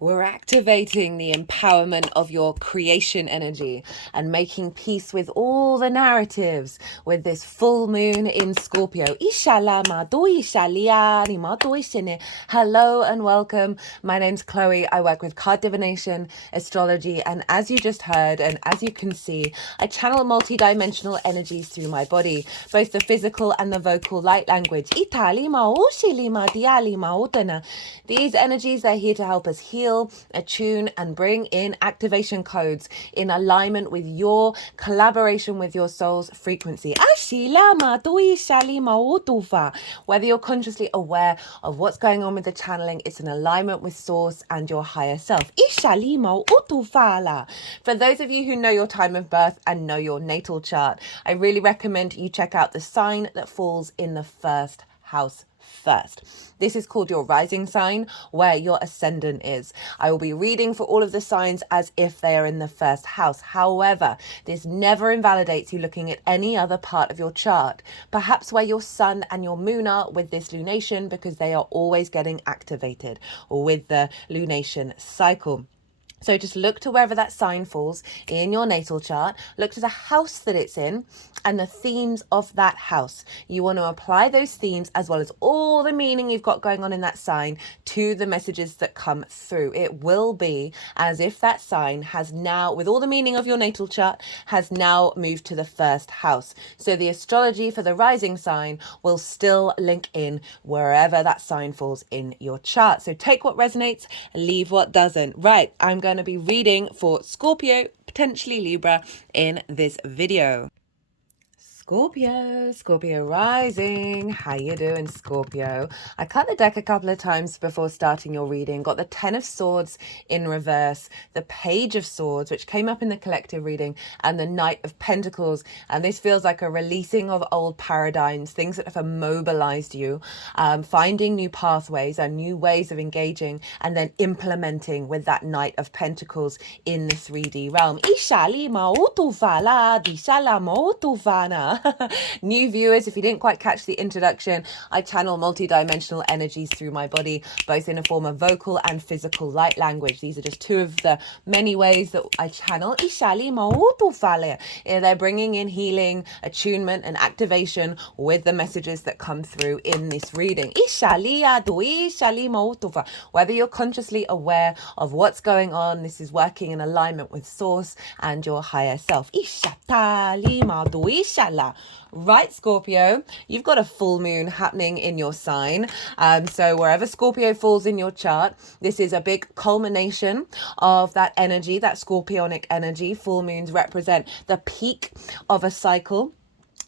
We're activating the empowerment of your creation energy and making peace with all the narratives with this full moon in Scorpio. Hello and welcome. My name's Chloe. I work with card divination, astrology, and as you just heard, and as you can see, I channel multi-dimensional energies through my body, both the physical and the vocal light language. These energies are here to help us heal, attune, and bring in activation codes in alignment with your collaboration with your soul's frequency. Whether you're consciously aware of what's going on with the channeling, it's in alignment with source and your higher self. For those of you who know your time of birth and know your natal chart, I really recommend you check out the sign that falls in the first house first. This is called your rising sign, where your ascendant is. I will be reading for all of the signs as if they are in the first house. However, this never invalidates you looking at any other part of your chart, perhaps where your sun and your moon are with this lunation, because they are always getting activated with the lunation cycle. So just look to wherever that sign falls in your natal chart, look to the house that it's in and the themes of that house. You want to apply those themes as well as all the meaning you've got going on in that sign to the messages that come through. It will be as if that sign has now, with all the meaning of your natal chart, has now moved to the first house. So the astrology for the rising sign will still link in wherever that sign falls in your chart. So take what resonates, leave what doesn't. Right, I'm going to be reading for Scorpio, potentially Libra, in this video. Scorpio rising. How you doing, Scorpio? I cut the deck a couple of times before starting your reading. Got the 10 of Swords in reverse, the Page of Swords, which came up in the collective reading, and the Knight of Pentacles. And this feels like a releasing of old paradigms, things that have immobilized you, finding new pathways and new ways of engaging, and then implementing with that Knight of Pentacles in the 3D realm. New viewers, if you didn't quite catch the introduction, I channel multi-dimensional energies through my body, both in a form of vocal and physical light language. These are just two of the many ways that I channel. They're bringing in healing, attunement, and activation with the messages that come through in this reading. Whether you're consciously aware of what's going on, this is working in alignment with source and your higher self. Right, Scorpio, you've got a full moon happening in your sign. So wherever Scorpio falls in your chart, this is a big culmination of that energy, that scorpionic energy. Full moons represent the peak of a cycle.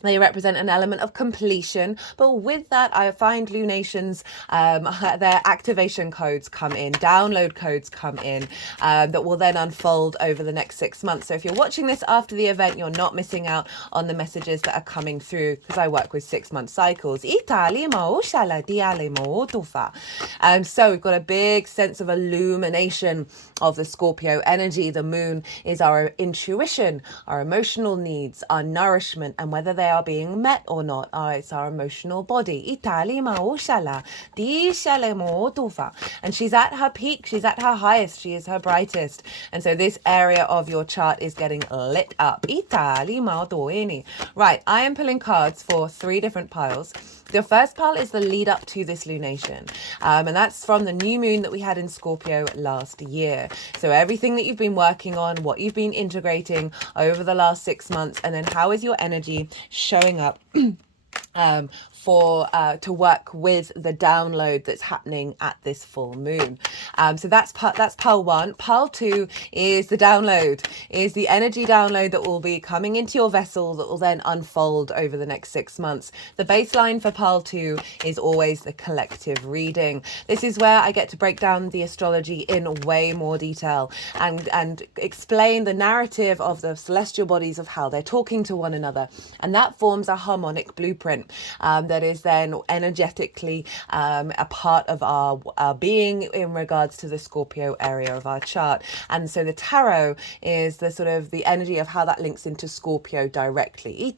They represent an element of completion, but with that, I find lunations, their activation codes come in, download codes come in, that will then unfold over the next 6 months. So if you're watching this after the event, you're not missing out on the messages that are coming through, because I work with 6-month cycles. So we've got a big sense of illumination of the Scorpio energy. The moon is our intuition, our emotional needs, our nourishment, and whether they are being met or not. It's our emotional body. And she's at her peak, she's at her highest, she is her brightest. And so this area of your chart is getting lit up. Right, I am pulling cards for 3 different piles. The first pile is the lead up to this lunation. And that's from the new moon that we had in Scorpio last year. So everything that you've been working on, what you've been integrating over the last 6 months, and then how is your energy showing up to work with the download that's happening at this full moon. So that's pile 1. Pile 2 is the download, is the energy download that will be coming into your vessel that will then unfold over the next 6 months. The baseline for pile 2 is always the collective reading. This is where I get to break down the astrology in way more detail and explain the narrative of the celestial bodies, of how they're talking to one another, and that forms a harmonic blueprint blueprint that is then energetically a part of our being in regards to the Scorpio area of our chart. And so the tarot is the sort of the energy of how that links into Scorpio directly.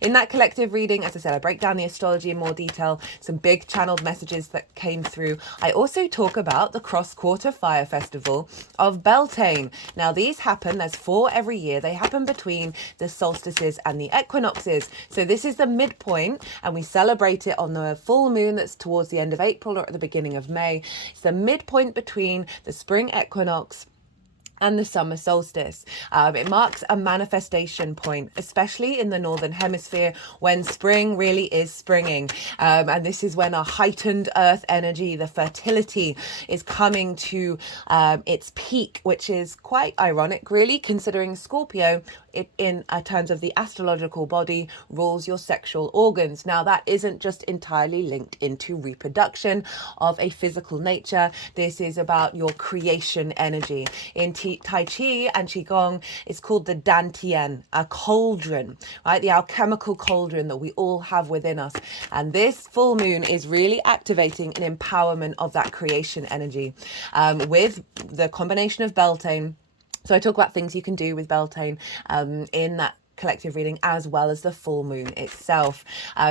In that collective reading, as I said, I break down the astrology in more detail, some big channeled messages that came through. I also talk about the cross-quarter fire festival of Beltane. Now these happen, there's 4 every year. They happen between the solstices and the equinoxes. So this is the midpoint, and we celebrate it on the full moon that's towards the end of April or at the beginning of May. It's the midpoint between the spring equinox and the summer solstice. It marks a manifestation point, especially in the northern hemisphere when spring really is springing. And this is when our heightened earth energy, the fertility, is coming to its peak, which is quite ironic, really, considering Scorpio, in terms of the astrological body, rules your sexual organs. Now, that isn't just entirely linked into reproduction of a physical nature. This is about your creation energy. In Tai Chi and Qigong, it's called the Dantian, a cauldron, right? The alchemical cauldron that we all have within us. And this full moon is really activating an empowerment of that creation energy with the combination of Beltane. So I talk about things you can do with Beltane in that collective reading, as well as the full moon itself.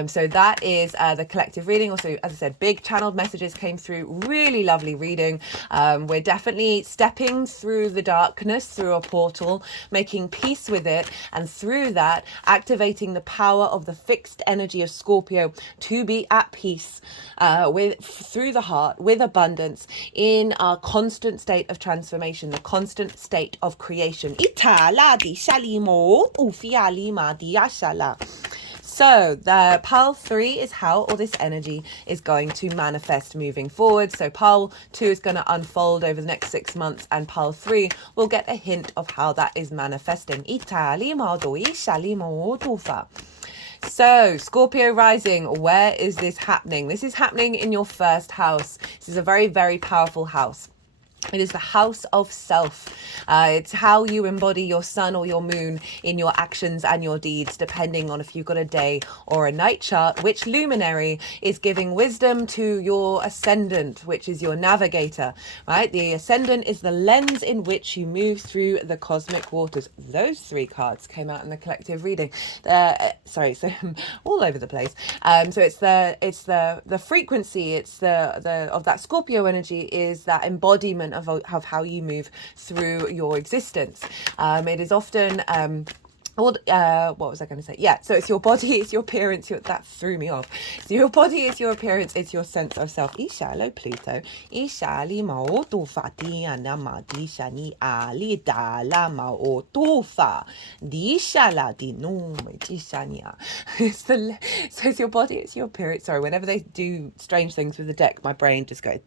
So that is the collective reading. Also, as I said, big channeled messages came through, really lovely reading. We're definitely stepping through the darkness, through a portal, making peace with it, and through that activating the power of the fixed energy of Scorpio to be at peace through the heart, with abundance, in our constant state of transformation, the constant state of creation. So the pile 3 is how all this energy is going to manifest moving forward. So pile 2 is going to unfold over the next 6 months, and pile 3 will get a hint of how that is manifesting. So Scorpio rising, where is this happening? This is happening in your first house. This is a very, very powerful house. It is the house of self. It's how you embody your sun or your moon in your actions and your deeds, depending on if you've got a day or a night chart, which luminary is giving wisdom to your ascendant, which is your navigator, right? The ascendant is the lens in which you move through the cosmic waters. Those 3 cards came out in the collective reading. So all over the place. So it's the frequency, it's the of that Scorpio energy, is that embodiment of how you move through your existence. It is often what was I going to say? Yeah, so it's your body, it's your appearance. That threw me off. So your body is your appearance, it's your sense of self. Hello, Pluto. So it's your body, it's your appearance. Sorry, whenever they do strange things with the deck, my brain just goes.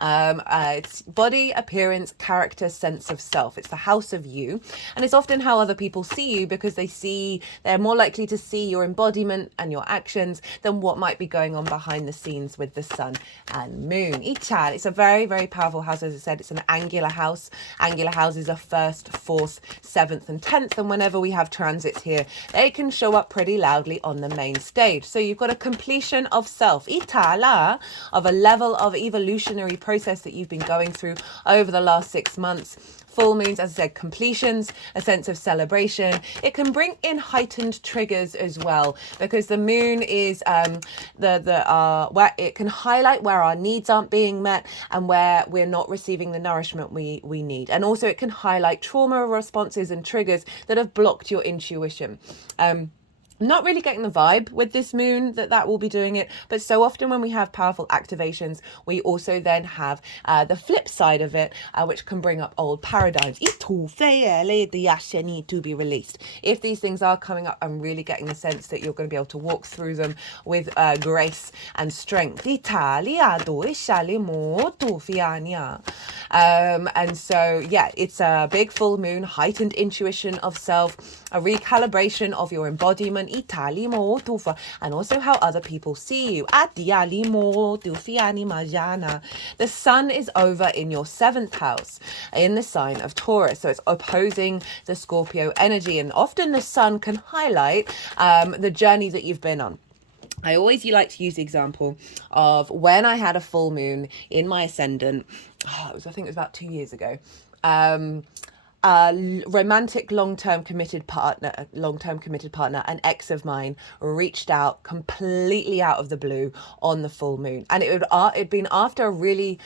It's body, appearance, character, sense of self. It's the house of you, and it's often how other people see you, because they're more likely to see your embodiment and your actions than what might be going on behind the scenes with the sun and moon. It's a very, very powerful house. As I said, it's an angular house. Angular houses are 1st, 4th, 7th and 10th, and whenever we have transits here, they can show up pretty loudly on the main stage. So you've got a completion of self, of a level of evolutionary process that you've been going through over the last 6 months. Full moons, as I said, completions, a sense of celebration. It can bring in heightened triggers as well, because the moon is where it can highlight where our needs aren't being met and where we're not receiving the nourishment we need. And also it can highlight trauma responses and triggers that have blocked your intuition. Not really getting the vibe with this moon that will be doing it, but so often when we have powerful activations, we also then have the flip side of it, which can bring up old paradigms to be released. If these things are coming up, I'm really getting the sense that you're going to be able to walk through them with grace and strength. And so, yeah, it's a big full moon, heightened intuition of self, a recalibration of your embodiment Sun, Itali mo tufa, and also how other people see you. Atiali mo tufiani majana. The Sun is over in your 7th house in the sign of Taurus, so it's opposing the Scorpio energy, and often the Sun can highlight the journey that you've been on. I always like to use the example of when I had a full moon in my ascendant. I think it was about 2 years ago. A romantic long-term committed partner, an ex of mine, reached out completely out of the blue on the full moon, and it'd been after a really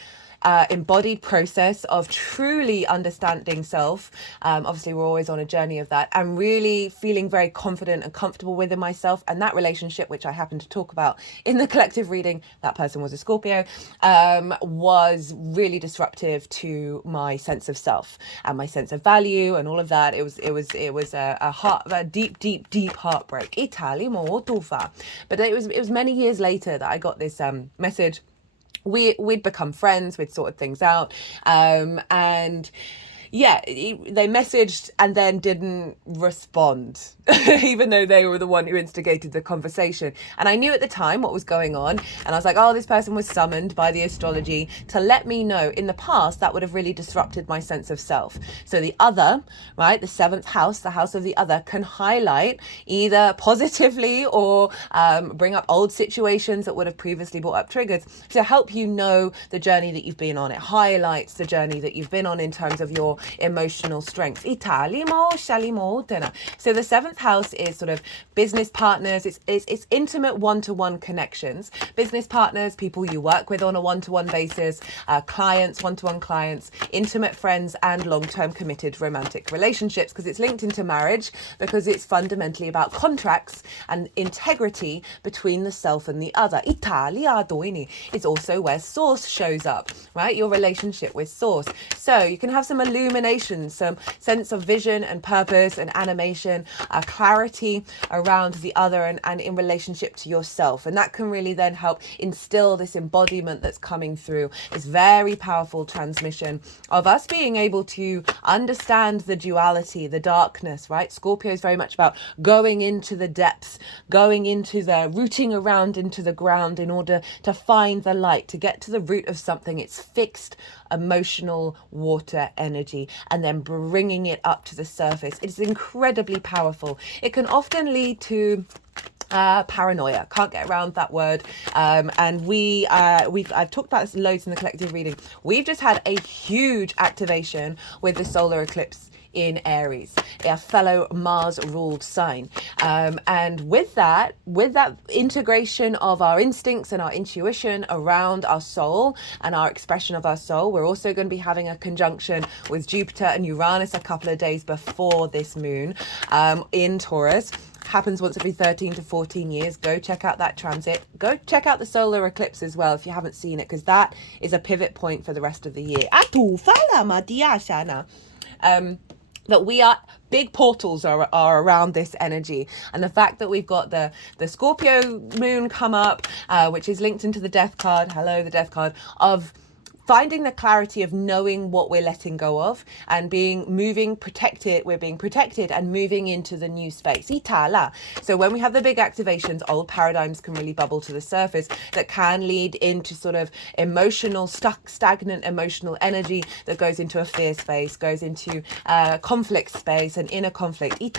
embodied process of truly understanding self. Obviously, we're always on a journey of that, and really feeling very confident and comfortable within myself. And that relationship, which I happen to talk about in the collective reading, that person was a Scorpio, was really disruptive to my sense of self and my sense of value and all of that. It was a deep heartbreak. Itali mo tufa. But it was many years later that I got this message. We'd become friends, we'd sorted things out, and yeah, they messaged and then didn't respond, even though they were the one who instigated the conversation. And I knew at the time what was going on, and I was like, oh, this person was summoned by the astrology to let me know. In the past, that would have really disrupted my sense of self. So the other, right, the 7th house, the house of the other, can highlight either positively or bring up old situations that would have previously brought up triggers to help you know the journey that you've been on. It highlights the journey that you've been on in terms of your emotional strength. So the 7th house is sort of business partners. It's intimate one-to-one connections. Business partners, people you work with on a one-to-one basis, clients, one-to-one clients, intimate friends, and long-term committed romantic relationships, because it's linked into marriage, because it's fundamentally about contracts and integrity between the self and the other. It's also where source shows up, right? Your relationship with source. So you can have some illumination, some sense of vision and purpose and animation, clarity around the other and in relationship to yourself. And that can really then help instill this embodiment that's coming through, this very powerful transmission of us being able to understand the duality, the darkness, right? Scorpio is very much about going into the depths, going into the rooting around into the ground in order to find the light, to get to the root of something. It's fixed emotional water energy and then bringing it up to the surface. It's incredibly powerful. It can often lead to paranoia. Can't get around that word. And I've talked about this loads in the collective reading. We've just had a huge activation with the solar eclipse in Aries, a fellow Mars ruled sign. And with that integration of our instincts and our intuition around our soul and our expression of our soul, we're also going to be having a conjunction with Jupiter and Uranus a couple of days before this moon in Taurus. Happens once every 13 to 14 years. Go check out that transit. Go check out the solar eclipse as well if you haven't seen it, because that is a pivot point for the rest of the year. That we are big portals are around this energy, and the fact that we've got the Scorpio moon come up, which is linked into the death card, the death card, of finding the clarity of knowing what we're letting go of and we're being protected and moving into the new space. So when we have the big activations, old paradigms can really bubble to the surface that can lead into sort of stagnant emotional energy that goes into a fear space, goes into conflict space and inner conflict. And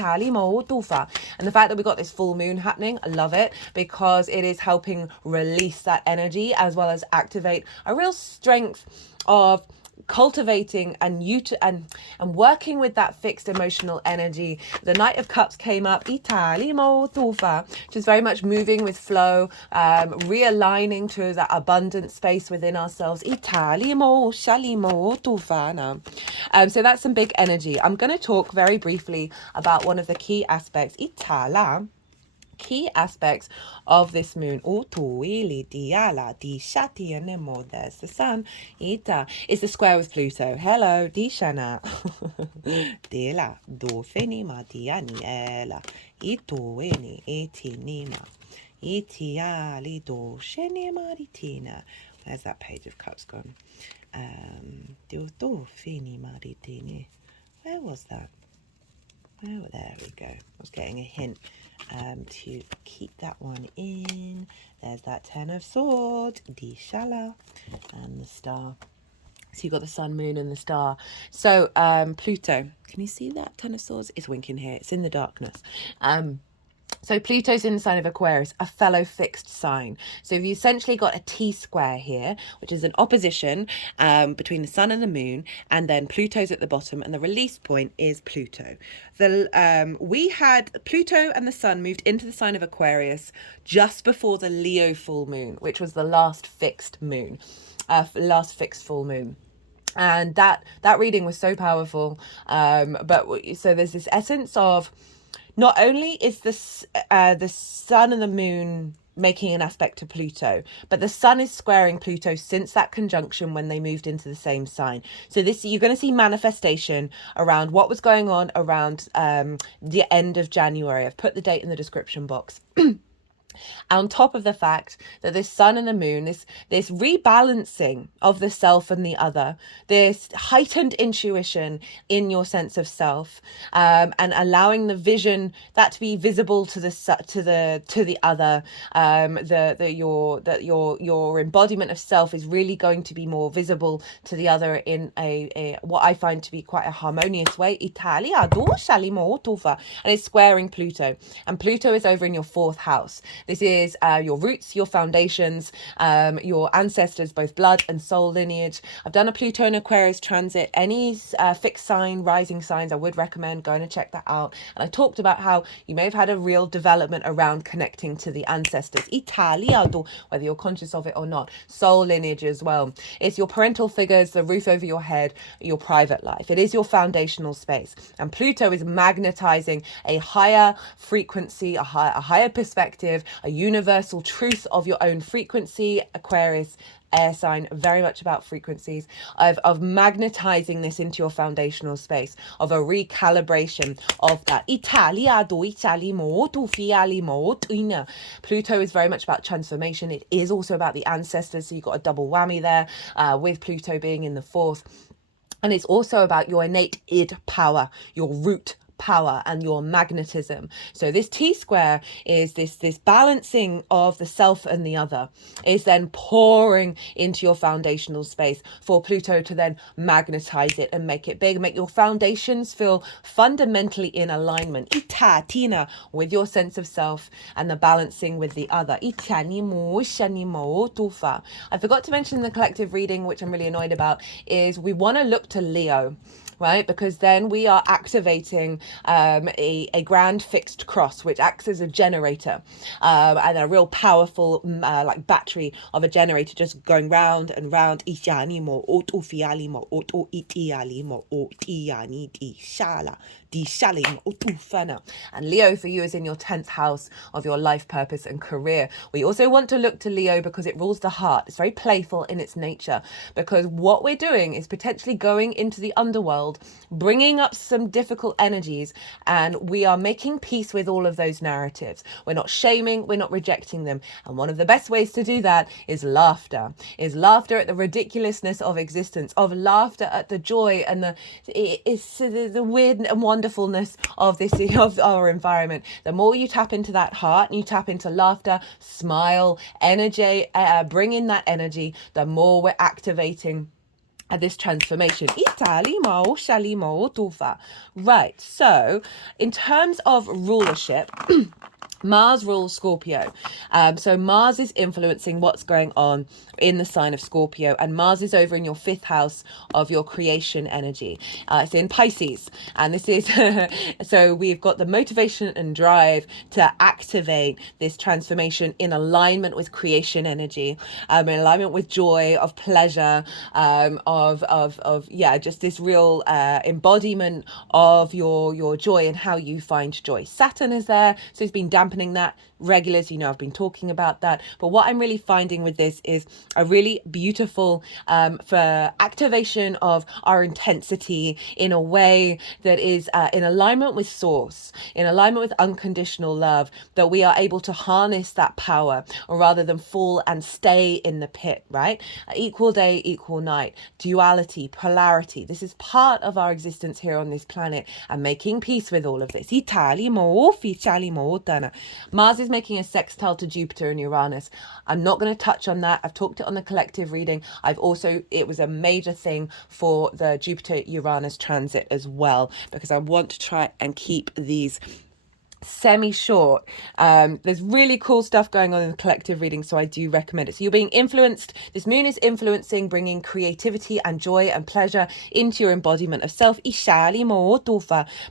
the fact that we've got this full moon happening, I love it, because it is helping release that energy as well as activate a real strength of cultivating and working with that fixed emotional energy. The Knight of Cups came up, which is very much moving with flow, realigning to that abundant space within ourselves. So that's some big energy. I'm going to talk very briefly about one of the key aspects of this moon. The sun is the square with Pluto. Hello, Dishana. Dela do feni matianiela itueni etinima itiali do sheni maritina. Where's that page of cups gone? Do feni maritini. Where was that? Oh, there we go. I was getting a hint. to keep that one in. There's that 10 of Swords, the Shala, and the star. So you've got the sun, moon, and the star. So Pluto, can you see that 10 of Swords? It's winking here. It's in the darkness. So Pluto's in the sign of Aquarius, a fellow fixed sign. So you've essentially got a T-square here, which is an opposition between the sun and the moon, and then Pluto's at the bottom, and the release point is Pluto. We had Pluto and the sun moved into the sign of Aquarius just before the Leo full moon, which was the last fixed moon, last fixed full moon. And that reading was so powerful. So there's this essence of, not only is the sun and the moon making an aspect to Pluto, but the sun is squaring Pluto since that conjunction when they moved into the same sign. So you're going to see manifestation around what was going on around the end of January. I've put the date in the description box. On top of the fact that this sun and the moon, this rebalancing of the self and the other, this heightened intuition in your sense of self, and allowing the vision that to be visible to the other, your embodiment of self is really going to be more visible to the other in a what I find to be quite a harmonious way. Italia, and it's squaring Pluto, and Pluto is over in your 4th house. This is your roots, your foundations, your ancestors, both blood and soul lineage. I've done a Pluto and Aquarius transit. Any fixed sign, rising signs, I would recommend going to check that out. And I talked about how you may have had a real development around connecting to the ancestors. Italia, whether you're conscious of it or not. Soul lineage as well. It's your parental figures, the roof over your head, your private life. It is your foundational space. And Pluto is magnetizing a higher frequency, a higher perspective, a universal truth of your own frequency. Aquarius, air sign, very much about frequencies, of magnetizing this into your foundational space, of a recalibration of that. Pluto is very much about transformation. It is also about the ancestors, so you've got a double whammy there, with Pluto being in the 4th. And it's also about your innate id power, your root power and your magnetism. So this T-square is this balancing of the self and the other is then pouring into your foundational space for Pluto to then magnetize it and make it big, make your foundations feel fundamentally in alignment Itatina with your sense of self and the balancing with the other. I forgot to mention in the collective reading, which I'm really annoyed about, is we want to look to Leo, right? Because then we are activating a grand fixed cross, which acts as a generator, and a real powerful like battery of a generator just going round and round. And Leo for you is in your 10th house of your life purpose and career. We also want to look to Leo because it rules the heart. It's very playful in its nature, because what we're doing is potentially going into the underworld, bringing up some difficult energies, and we are making peace with all of those narratives. We're not shaming, we're not rejecting them. And one of the best ways to do that is laughter at the ridiculousness of existence, of laughter at the joy and the weird and wonderfulness of our environment. The more you tap into that heart and you tap into laughter, smile, energy, bring in that energy, the more we're activating this transformation. Right, so in terms of rulership, Mars rules Scorpio. So Mars is influencing what's going on in the sign of Scorpio, and Mars is over in your 5th house of your creation energy. It's in Pisces, and this is so we've got the motivation and drive to activate this transformation in alignment with creation energy, in alignment with joy, of pleasure, just this real embodiment of your joy and how you find joy. Saturn is there, so it's been dampening accompanying that, regulars, you know, I've been talking about that. But what I'm really finding with this is a really beautiful for activation of our intensity in a way that is in alignment with source, in alignment with unconditional love, that we are able to harness that power rather than fall and stay in the pit, right? Equal day, equal night, duality, polarity. This is part of our existence here on this planet, and making peace with all of this. Mars is making a sextile to Jupiter and Uranus. I'm not going to touch on that. I've talked it on the collective reading. It was a major thing for the Jupiter-Uranus transit as well, because I want to try and keep these semi-short. There's really cool stuff going on in the collective reading, so I do recommend it. So you're being influenced. This moon is influencing, bringing creativity and joy and pleasure into your embodiment of self.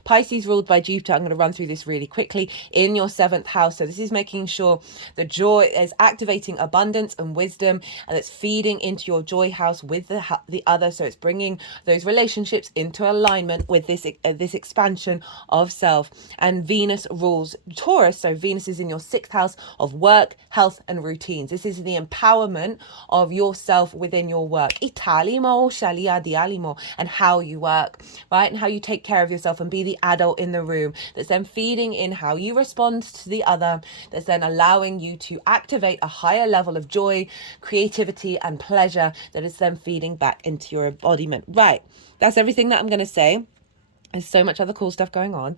Pisces ruled by Jupiter. I'm going to run through this really quickly. In your 7th house, so this is making sure the joy is activating abundance and wisdom, and it's feeding into your joy house with the other. So it's bringing those relationships into alignment with this expansion of self. And Venus rules Taurus, so Venus is in your 6th house of work, health, and routines. This is the empowerment of yourself within your work, and how you work, right? And how you take care of yourself and be the adult in the room. That's then feeding in how you respond to the other. That's then allowing you to activate a higher level of joy, creativity, and pleasure. That is then feeding back into your embodiment. Right. That's everything that I'm going to say. There's so much other cool stuff going on.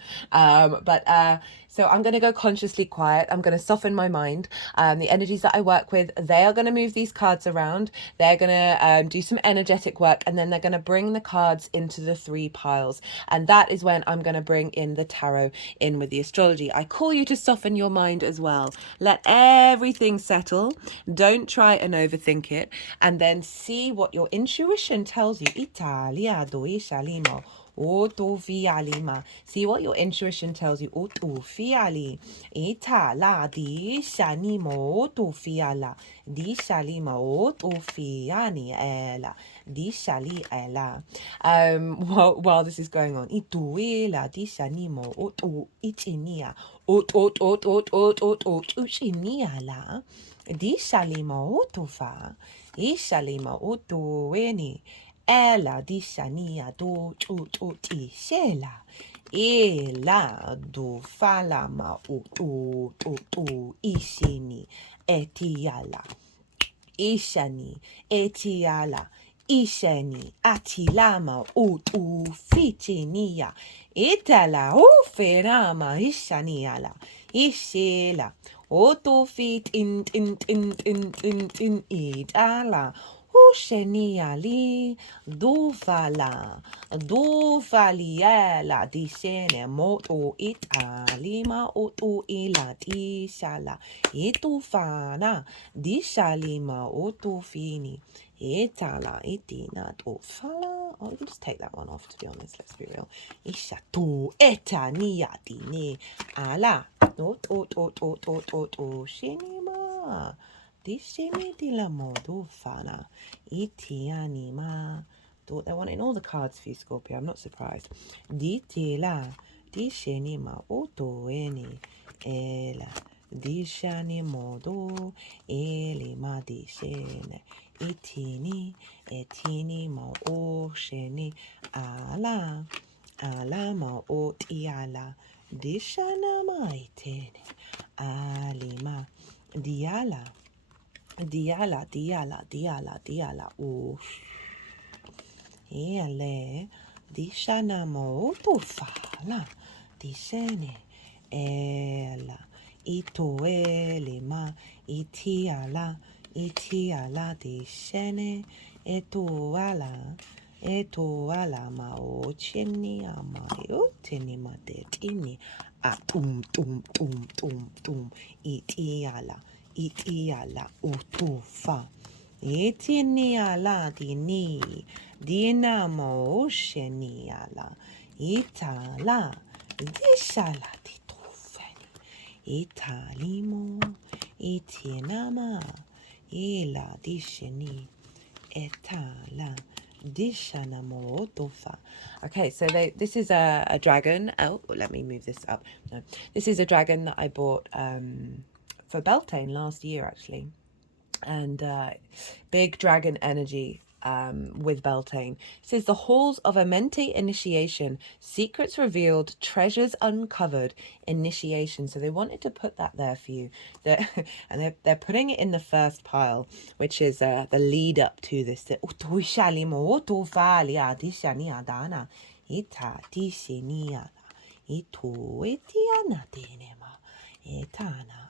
So I'm going to go consciously quiet. I'm going to soften my mind. The energies that I work with, they are going to move these cards around. They're going to do some energetic work, and then they're going to bring the cards into the 3 piles. And that is when I'm going to bring in the tarot in with the astrology. I call you to soften your mind as well. Let everything settle. Don't try and overthink it. And then see what your intuition tells you. Italia doi shalimo. See what your intuition tells you. Ita la di shanimo tufiala. Di shalima tufiani ela. Di shali ela. While this is going on. Ituela di shanimo itinia. Uchinia la. Di shalima tufa. Ishalima utueni. Ela di shania do ti shela. Ela do falama ishini etiala. Ishani etiala. Ishani atilama fitinia. Itala ferama ishaniala. Ishela. Fit in itala. Usheniali dufaliela disene moto italima otu ila dishala itufana dishalima otu fini itala itina tufala. Oh, you can just take that one off, to be honest, let's be real. Ishatu etania dine ala shenima. Dishimi di la modufana. Itianima. They want in all the cards for you, Scorpio. I'm not surprised. Ditila. Dishenima otoeni. Ela. Dishani modo. Elima dishene. Etini ma osheni. Ala. Ala ma otiala. Dishana ma etene. Alima. Diala. Ush. Ele. Dishana mo tufala. Dishene. Ela. Itoele ma. Itiala. Dishene. Etoala ma ocheni ama. Oteni ma detini. Tum. Itiala utufa. Itiniala dinamo sheniala. Itala dishala ditufeni. Italimo itinama ila disheni. Etala Okay, so this is a dragon. Oh, let me move this up. No, this is a dragon that I bought for Beltane last year, actually. And big dragon energy with Beltane. It says the halls of a Mente initiation, secrets revealed, treasures uncovered, initiation. So they wanted to put that there for you. And they're putting it in the first pile, which is the lead up to this.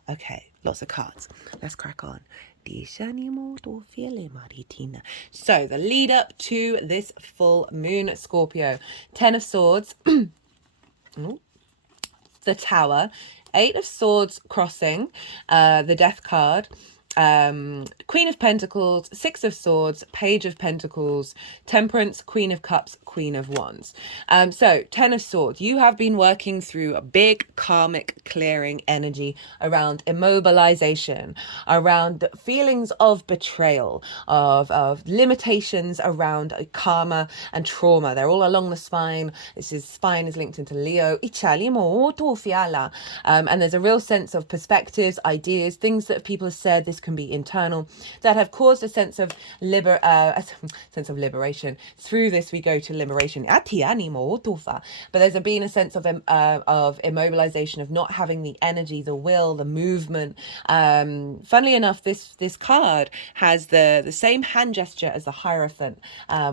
Okay, lots of cards. Let's crack on. So the lead up to this full moon, Scorpio. 10 of Swords. The Tower. 8 of Swords crossing. The Death card. Queen of Pentacles, 6 of Swords, Page of Pentacles, Temperance, Queen of Cups, Queen of Wands. So 10 of Swords, you have been working through a big karmic clearing energy around immobilization, around feelings of betrayal, of limitations around karma and trauma. They're all along the spine. Spine is linked into Leo. And there's a real sense of perspectives, ideas, things that people have said. This can be internal, that have caused a sense of liberation. Through this we go to liberation, but there's been a sense of immobilization, of not having the energy, the will, the movement. Funnily enough, this card has the same hand gesture as the Hierophant,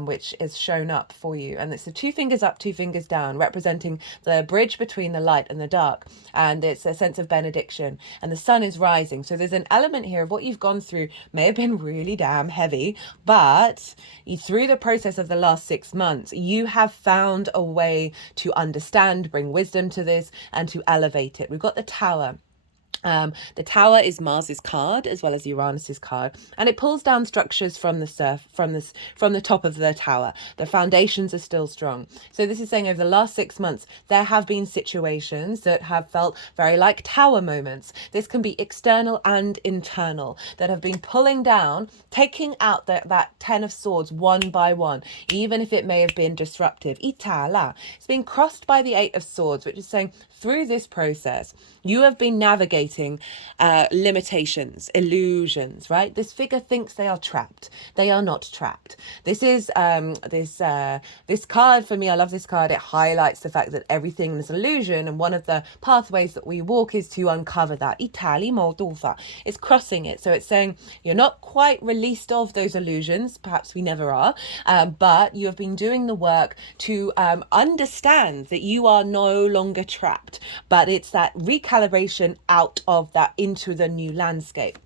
which is shown up for you, and it's the 2 fingers up, 2 fingers down, representing the bridge between the light and the dark, and it's a sense of benediction, and the sun is rising. So there's an element here of what you've gone through may have been really damn heavy, but through the process of the last 6 months, you have found a way to understand, bring wisdom to this, and to elevate it. We've got the Tower. The Tower is Mars's card as well as Uranus's card, and it pulls down structures from the top of the tower. The foundations are still strong. So this is saying over the last 6 months there have been situations that have felt very like tower moments. This can be external and internal, that have been pulling down, taking out that 10 of Swords one by one, even if it may have been disruptive. Itala. It's been crossed by the 8 of Swords, which is saying through this process you have been navigating limitations, illusions, right? This figure thinks they are trapped. They are not trapped. This is this card for me. I love this card. It highlights the fact that everything is illusion, and one of the pathways that we walk is to uncover that. It's crossing it. So it's saying you're not quite released of those illusions. Perhaps we never are, but you have been doing the work to understand that you are no longer trapped, but it's that recalibration out of that into the new landscape.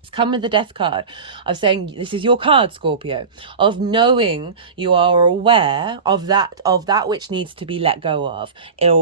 It's come with the Death card of saying this is your card, Scorpio, of knowing you are aware of that which needs to be let go of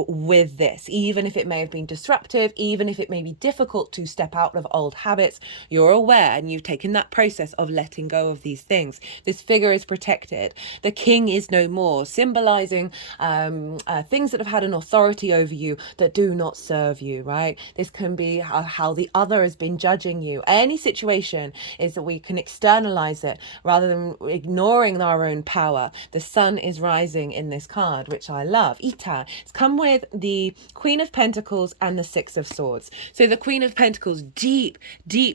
with this, even if it may have been disruptive, even if it may be difficult to step out of old habits. You're aware, and you've taken that process of letting go of these things. This figure is protected. The king is no more, symbolizing things that have had an authority over you that do not serve you, right? This can be how the other has been judging you. Any situation is that we can externalize it rather than ignoring our own power. The sun is rising in this card, which I love. Ita. It's come with the Queen of Pentacles and the 6 of Swords. So the Queen of Pentacles, deep,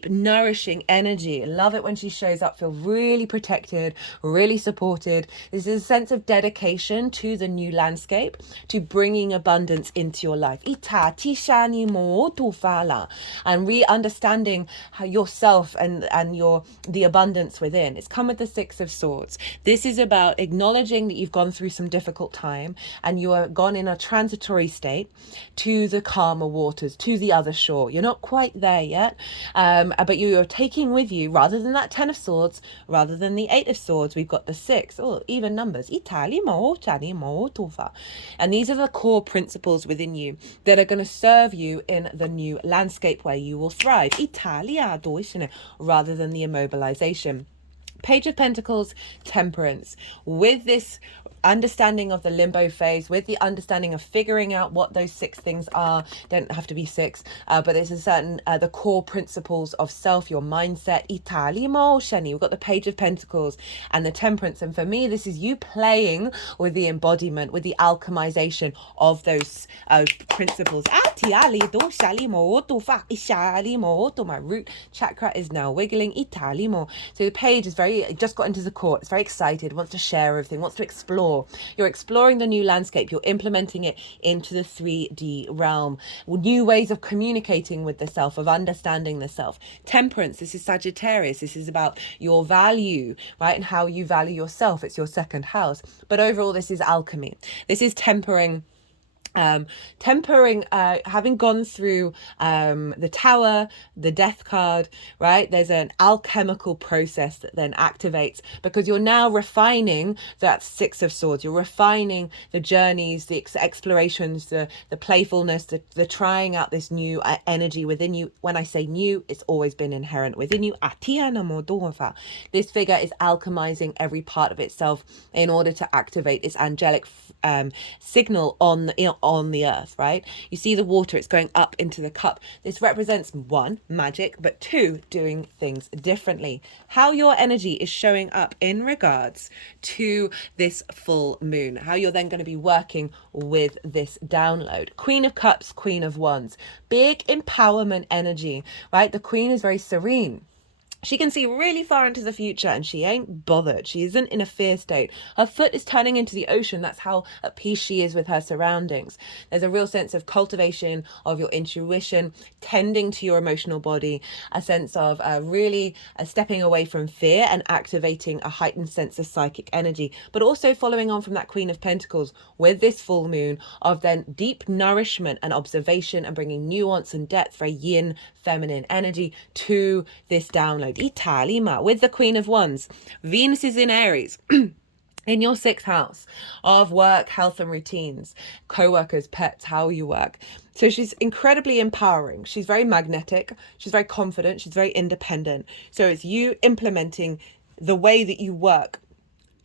nourishing energy. I love it when she shows up, feel really protected, really supported. This is a sense of dedication to the new landscape, to bringing abundance into your life. Ita tishani mo tufala. And re-understanding how yourself and the abundance within. It's come with the 6 of Swords. This is about acknowledging that you've gone through some difficult time and you are gone in a transitory state to the calmer waters, to the other shore. You're not quite there yet, but you are taking with you, rather than that 10 of Swords, rather than the 8 of Swords, we've got the 6. Oh, even numbers. And these are the core principles within you that are going to serve you in the new landscape where you will thrive. Italia, rather than the immobilization. Page of Pentacles, Temperance. With this understanding of the limbo phase, with the understanding of figuring out what those 6 things are, don't have to be 6, but it's a certain, the core principles of self, your mindset. Italimo Sheni, we've got the Page of Pentacles and the Temperance. And for me, this is you playing with the embodiment, with the alchemization of those principles. My root chakra is now wiggling. Italimo. So the page is it just got into the court. It's very excited, wants to share everything, wants to explore. You're exploring the new landscape. You're implementing it into the 3D realm. New ways of communicating with the self, of understanding the self. Temperance, this is Sagittarius. This is about your value, right? And how you value yourself. It's your 2nd house. But overall, this is alchemy. This is tempering. Having gone through the Tower, the Death card, right? There's an alchemical process that then activates, because you're now refining that 6 of Swords. You're refining the journeys, the explorations, the playfulness, the trying out this new energy within you. When I say new, it's always been inherent within you. This figure is alchemizing every part of itself in order to activate its angelic signal on the earth, right? You see the water, it's going up into the cup. This represents 1, magic, but 2, doing things differently. How your energy is showing up in regards to this full moon, how you're then going to be working with this download. Queen of Cups, Queen of Wands, big empowerment energy, right? The Queen is very serene. She can see really far into the future and she ain't bothered. She isn't in a fear state. Her foot is turning into the ocean. That's how at peace she is with her surroundings. There's a real sense of cultivation of your intuition, tending to your emotional body, a sense of really stepping away from fear and activating a heightened sense of psychic energy. But also following on from that Queen of Pentacles with this full moon of then deep nourishment and observation and bringing nuance and depth, very yin feminine energy to this download. Italima with the Queen of Wands. Venus is in Aries. In your 6th house of work, health and routines, co-workers, pets, how you work. So she's incredibly empowering. She's very magnetic. She's very confident. She's very independent. So it's you implementing the way that you work,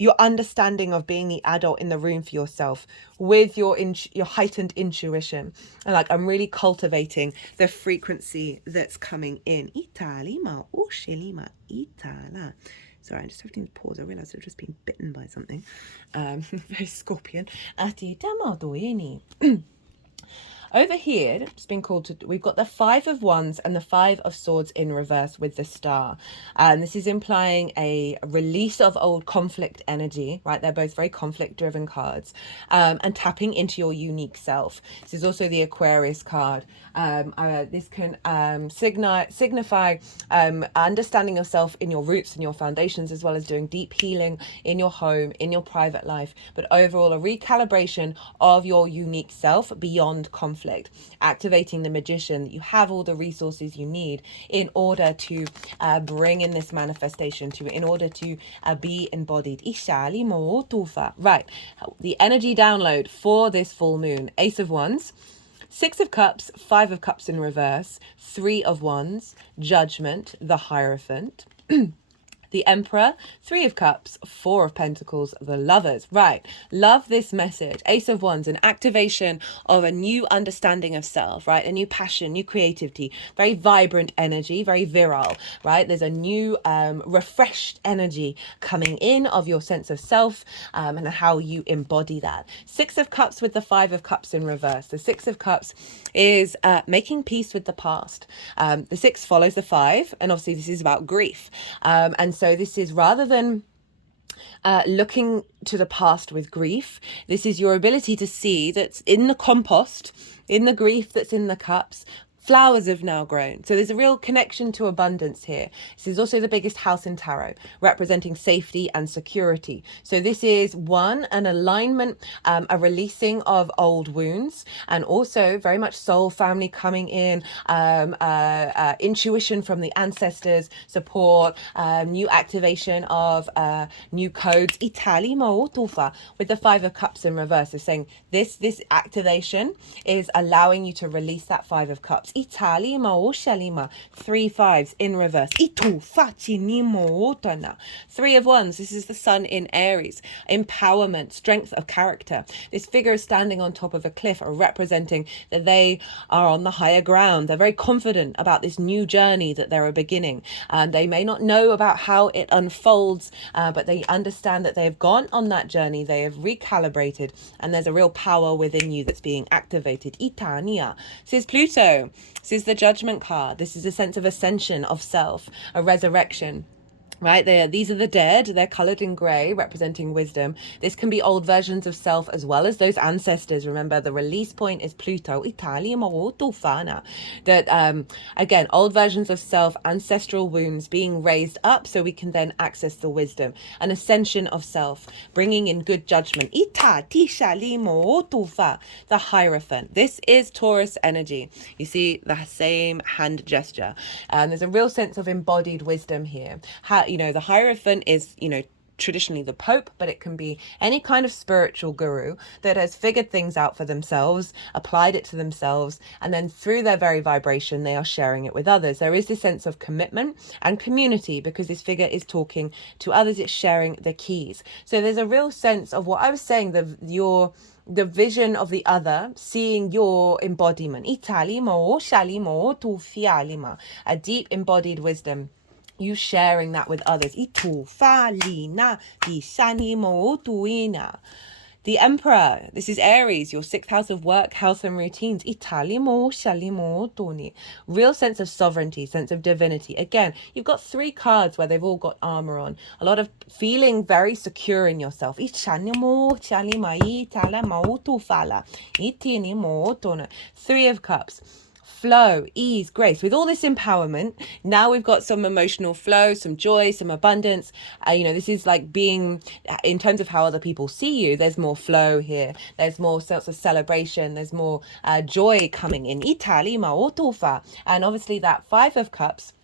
your understanding of being the adult in the room for yourself with your heightened intuition. And like, I'm really cultivating the frequency that's coming in. Italima, Shelima, Itala. Sorry, I'm just having to pause. I realised I've just been bitten by something. Very scorpion. Over here, it's been called to, we've got the 5 of Wands and the 5 of Swords in reverse with the star. And this is implying a release of old conflict energy, right? They're both very conflict driven cards, and tapping into your unique self. This is also the Aquarius card. This can signify understanding yourself in your roots and your foundations, as well as doing deep healing in your home, in your private life, but overall a recalibration of your unique self beyond conflict. Activating the magician, that you have all the resources you need in order to bring in this manifestation, in order to be embodied. Right, the energy download for this full moon. Ace of Wands, 6 of Cups, 5 of Cups in reverse, 3 of Wands, Judgment, the Hierophant. The Emperor, 3 of Cups, 4 of Pentacles, the Lovers. Right, love this message. Ace of Wands, an activation of a new understanding of self, right? A new passion, new creativity, very vibrant energy, very virile, right? There's a new refreshed energy coming in of your sense of self and how you embody that. 6 of Cups with the 5 of Cups in reverse. The 6 of Cups is making peace with the past. The 6 follows the 5, and obviously this is about grief. And so this is, rather than looking to the past with grief, this is your ability to see that's in the compost, in the grief that's in the cups, flowers have now grown. So there's a real connection to abundance here. This is also the biggest house in tarot, representing safety and security. So this is an alignment, a releasing of old wounds, and also very much soul family coming in, intuition from the ancestors, support, new activation of new codes. With the 5 of Cups in reverse, is saying this activation is allowing you to release that 5 of Cups. Italima o shalima. 3 5s in reverse. Itu facinimo otana. 3 of Wands. This is the sun in Aries. Empowerment, strength of character. This figure is standing on top of a cliff, representing that they are on the higher ground. They're very confident about this new journey that they're beginning. They may not know about how it unfolds, but they understand that they have gone on that journey. They have recalibrated, and there's a real power within you that's being activated. Itania. This is Pluto. This is the Judgment card. This is a sense of ascension of self, a resurrection. Right there, these are the dead. They're colored in gray, representing wisdom. This can be old versions of self as well as those ancestors. Remember, the release point is Pluto. That again, old versions of self, ancestral wounds being raised up so we can then access the wisdom, an ascension of self, bringing in good judgment. The Hierophant. This is Taurus energy. You see the same hand gesture, and there's a real sense of embodied wisdom here. The Hierophant is, traditionally the Pope, but it can be any kind of spiritual guru that has figured things out for themselves, applied it to themselves, and then through their very vibration, they are sharing it with others. There is this sense of commitment and community because this figure is talking to others, it's sharing the keys. So there's a real sense of what I was saying, the vision of the other, seeing your embodiment. A deep embodied wisdom. You sharing that with others. The Emperor. This is Aries, your 6th house of work, health and routines. Real sense of sovereignty, sense of divinity. Again, you've got 3 cards where they've all got armor on. A lot of feeling very secure in yourself. 3 of Cups. Flow, ease, grace. With all this empowerment, now we've got some emotional flow, some joy, some abundance. This is like being, in terms of how other people see you, there's more flow here. There's more sense of celebration. There's more joy coming in. And obviously that 5 of Cups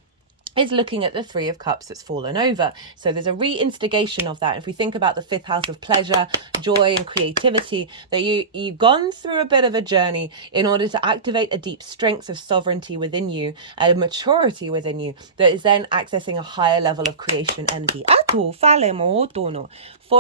is looking at the 3 of Cups that's fallen over. So there's a reinstigation of that. If we think about the 5th house of pleasure, joy and creativity, that you've gone through a bit of a journey in order to activate a deep strength of sovereignty within you, a maturity within you that is then accessing a higher level of creation energy. 4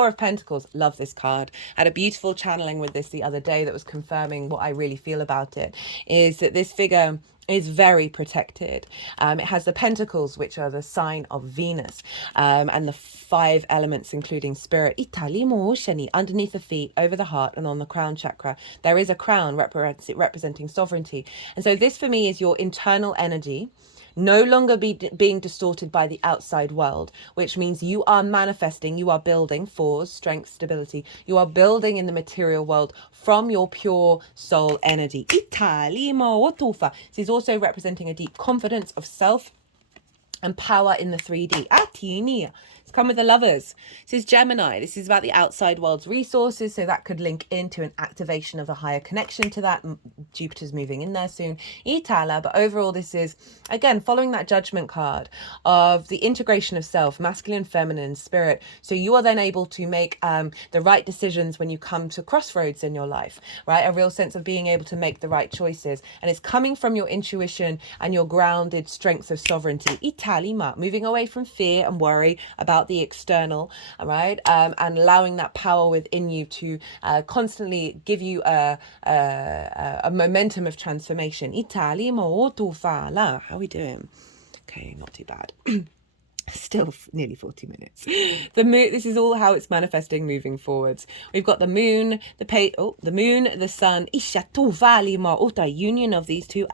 of Pentacles, love this card. Had a beautiful channeling with this the other day that was confirming what I really feel about it, is that this figure is very protected. It has the pentacles, which are the sign of Venus, and the 5 elements, including spirit. Underneath the feet, over the heart, and on the crown chakra, there is a crown representing sovereignty. And so this for me is your internal energy, no longer being distorted by the outside world, which means you are manifesting, you are building force, strength, stability. You are building in the material world from your pure soul energy. This is also representing a deep confidence of self and power in the 3D. It's come with the Lovers. This is Gemini. This is about the outside world's resources, so that could link into an activation of a higher connection to that. Jupiter's moving in there soon. But overall, this is, again, following that Judgment card of the integration of self, masculine, feminine, spirit. So you are then able to make the right decisions when you come to crossroads in your life, right? A real sense of being able to make the right choices. And it's coming from your intuition and your grounded strength of sovereignty. Moving away from fear and worry about the external, right? And allowing that power within you to constantly give you a momentum of transformation. How are we doing? Okay, not too bad. Still nearly 40 minutes. The moon, this is all how it's manifesting moving forwards. We've got the moon, the moon, the sun, union of these two,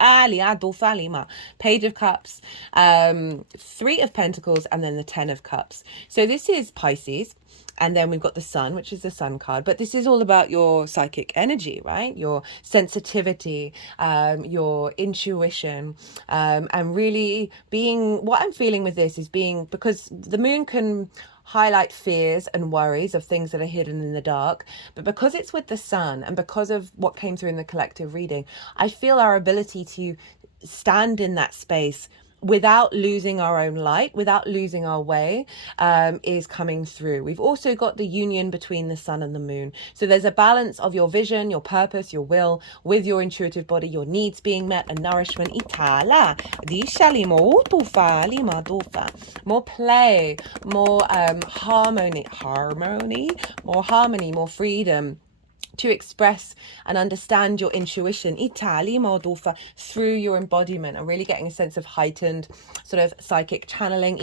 Page of Cups, 3 of Pentacles, and then the 10 of Cups. So this is Pisces. And then we've got the sun, which is the sun card. But this is all about your psychic energy, right? Your sensitivity, your intuition, and really being, what I'm feeling with this is being, because the moon can highlight fears and worries of things that are hidden in the dark. But because it's with the sun and because of what came through in the collective reading, I feel our ability to stand in that space without losing our own light, without losing our way, is coming through. We've also got the union between the sun and the moon. So there's a balance of your vision, your purpose, your will, with your intuitive body, your needs being met, and nourishment. More play, more harmony, more freedom to express and understand your intuition through your embodiment, and really getting a sense of heightened sort of psychic channeling.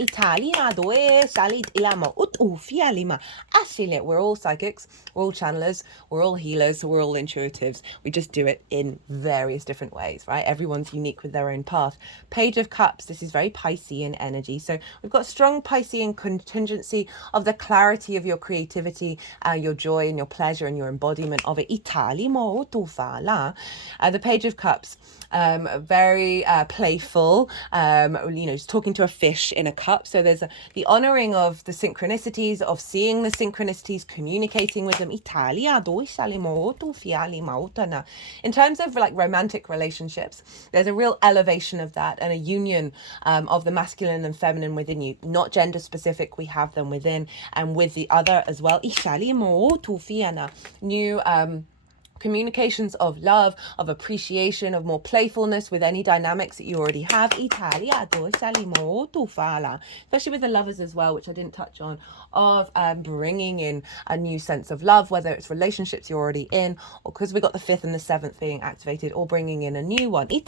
We're all psychics, we're all channelers, we're all healers, we're all intuitives. We just do it in various different ways, right? Everyone's unique with their own path. Page of Cups, this is very Piscean energy. So we've got strong Piscean contingency of the clarity of your creativity, your joy and your pleasure and your embodiment of it. The Page of Cups, very playful, talking to a fish in a cup. So there's the honoring of the synchronicities, of seeing the synchronicities, communicating with them. In terms of like romantic relationships, there's a real elevation of that and a union of the masculine and feminine within you, not gender specific. We have them within and with the other as well. New communications of love, of appreciation, of more playfulness with any dynamics that you already have. Especially with the lovers as well, which I didn't touch on, of bringing in a new sense of love, whether it's relationships you're already in, or because we got the 5th and the 7th being activated, or bringing in a new one. 3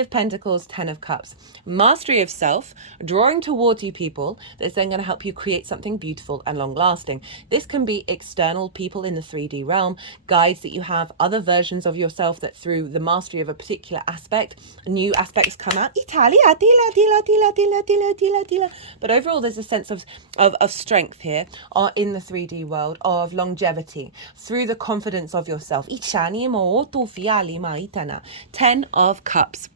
of Pentacles, 10 of Cups. Mastery of self, drawing towards you people that's then going to help you create something beautiful and long lasting. This can be external people in the 3D realm, guides that you have, other versions of yourself that through the mastery of a particular aspect, new aspects come out. But overall, there's a sense of strength here in the 3D world, of longevity through the confidence of yourself. 10 of Cups.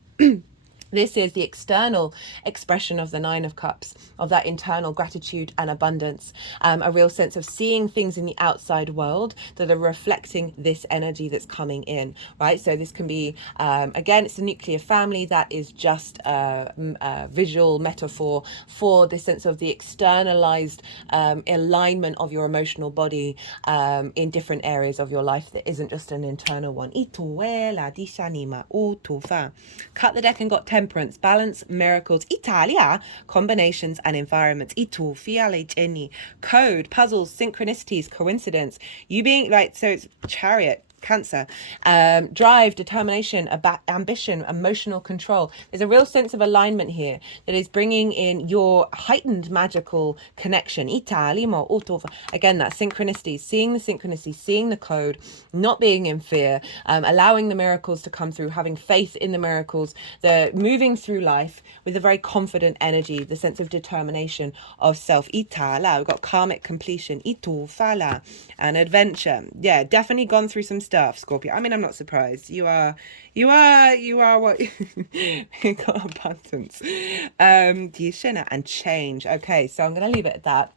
This is the external expression of the 9 of Cups, of that internal gratitude and abundance, a real sense of seeing things in the outside world that are reflecting this energy that's coming in, right? So this can be, again, it's a nuclear family. That is just a visual metaphor for this sense of the externalized alignment of your emotional body in different areas of your life that isn't just an internal one. Cut the deck and got Temperance, balance, miracles, combinations and environments. Code, puzzles, synchronicities, coincidence. You being like, so it's Chariot, Cancer, drive, determination, ambition, emotional control. There's a real sense of alignment here that is bringing in your heightened magical connection. Again, that synchronicity, seeing the code, not being in fear, allowing the miracles to come through, having faith in the miracles, the moving through life with a very confident energy, the sense of determination of self. We've got karmic completion, and adventure. Yeah, definitely gone through some stuff, Scorpio. I mean, I'm not surprised. You are what you got abundance. And change. Okay, so I'm going to leave it at that.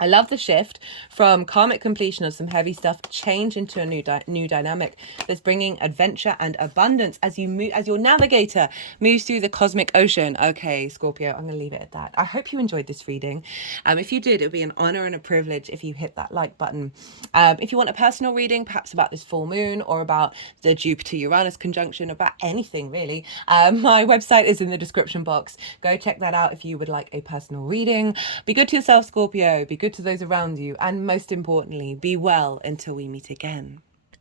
I love the shift from karmic completion of some heavy stuff, change into a new dynamic that's bringing adventure and abundance as you move, as your navigator moves through the cosmic ocean. Okay, Scorpio, I'm going to leave it at that. I hope you enjoyed this reading. If you did, it would be an honor and a privilege if you hit that like button. If you want a personal reading, perhaps about this full moon or about the Jupiter-Uranus conjunction, about anything really, my website is in the description box. Go check that out if you would like a personal reading. Be good to yourself, Scorpio. Be good to those around you, and most importantly, be well until we meet again.